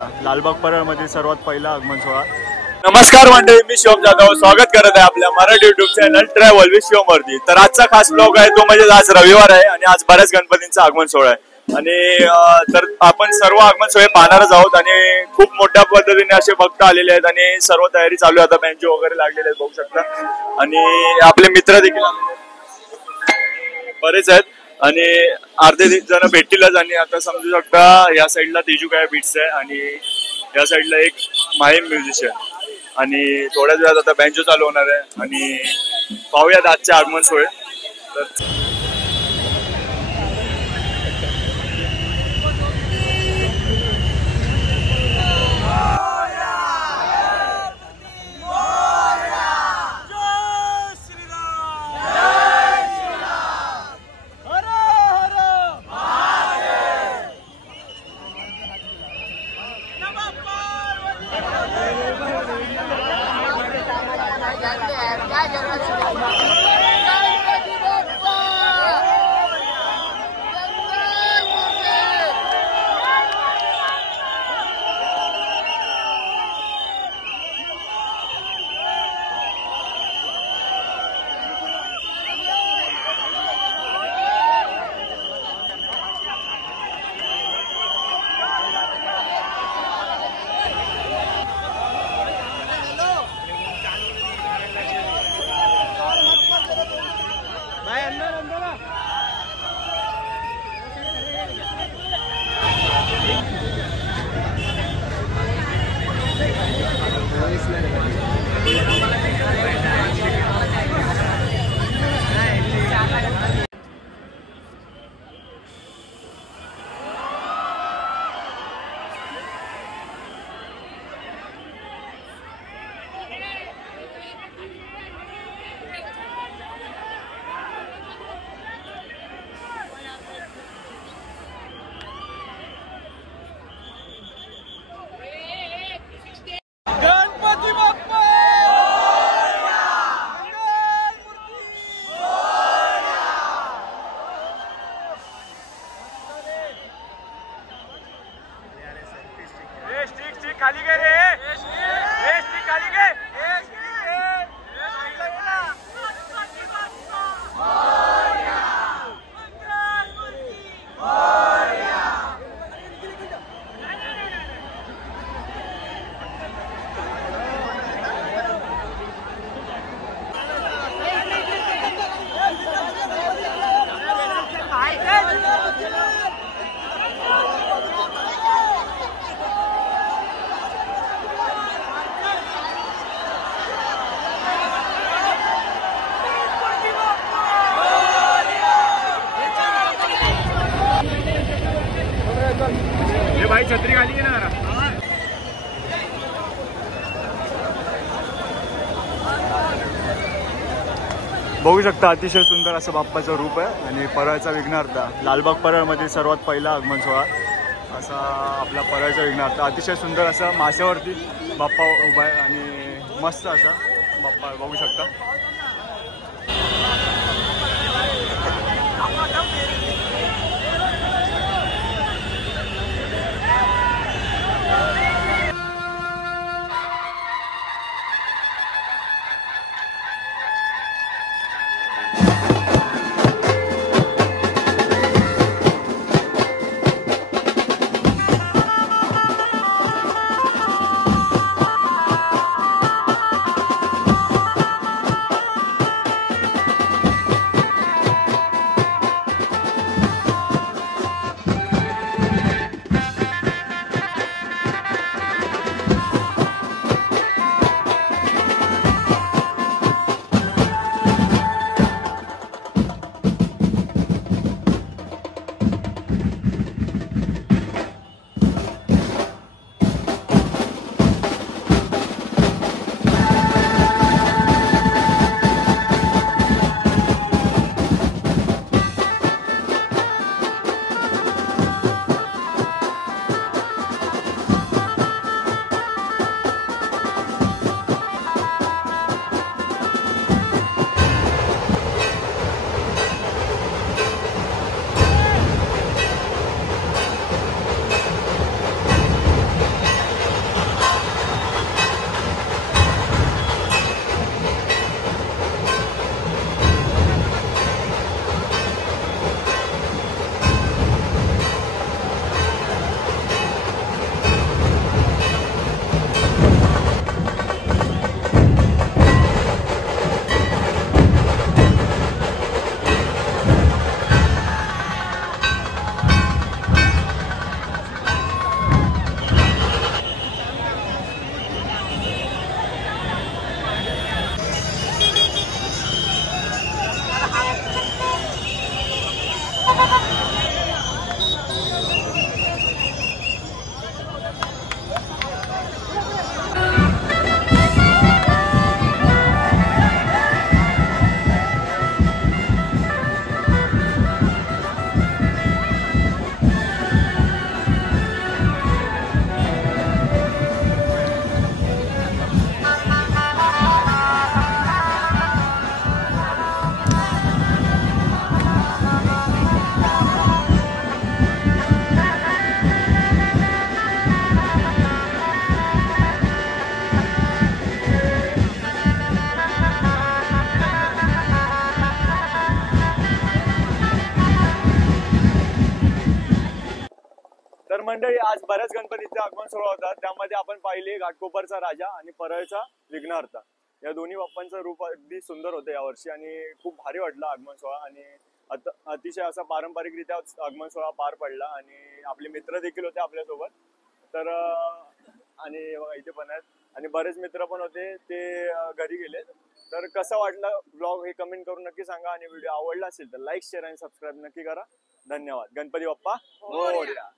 लालबाग परळमधील सर्वात पहिला आगमन सोहळा। नमस्कार मंडळी, मी शिवम जाधव स्वागत करत आहे आपल्या Marathi YouTube channel travel with Shivam वरती। तर आजचा खास ब्लॉग आहे तो म्हणजे आज रविवार आहे आणि आज बऱ्याच गणपतींचा आगमन सोहळा आहे आणि तर आपण सर्व आगमन सोहळे पाहणारच आहोत आणि खूप मोठ्या पद्धतीने असे भक्त आलेले आहेत आणि सर्व तयारी चालू आहे। आता बँजो वगैरे लागलेले आहेत बघू शकता आणि आपले मित्र देखील बरेच आहेत आणि अर्धे जण भेटतीलच आणि आता समजू शकता या साईडला तेजूकाया बीट्स आहे आणि या साईडला एक माहीम म्युझिशियन आणि थोड्याच वेळात आता बँजो चालू होणार आहे आणि पाहूयात आजचे आगमन सोहळे। तर खाली गे रे, खाली गे। भाई छत्री खाली है ना जरा। बघू शकता अतिशय सुंदर असं बाप्पाचं रूप आहे आणि परळचा विघ्नहर्ता लालबाग परळमधील सर्वात पहिला आगमन सोहळा असा आपला परळचा विघ्नहर्ता। अतिशय सुंदर असं माशावरती बाप्पा उभा आहे आणि मस्त असा बाप्पा बघू शकता। तर मंडळी आज बऱ्याच गणपतीचे आगमन सोहळा होता, त्यामध्ये आपण पाहिले घाटकोपरचा राजा आणि परळचा विघ्नहर्ता या दोन्ही बाप्पांचं रूप अगदी सुंदर होतं यावर्षी आणि खूप भारी वाटलं आगमन सोहळा आणि अतिशय असा पारंपरिकरित्या आगमन सोहळा पार पडला आणि आपले मित्र देखील होते आपल्यासोबत. तर आणि बघा इथे पण आहेत आणि बरेच मित्र पण होते ते घरी गेले. तर कसं वाटलं ब्लॉग हे कमेंट करून नक्की सांगा आणि व्हिडिओ आवडला असेल तर लाईक शेअर आणि सबस्क्राईब नक्की करा. धन्यवाद. गणपती बाप्पा मोरया.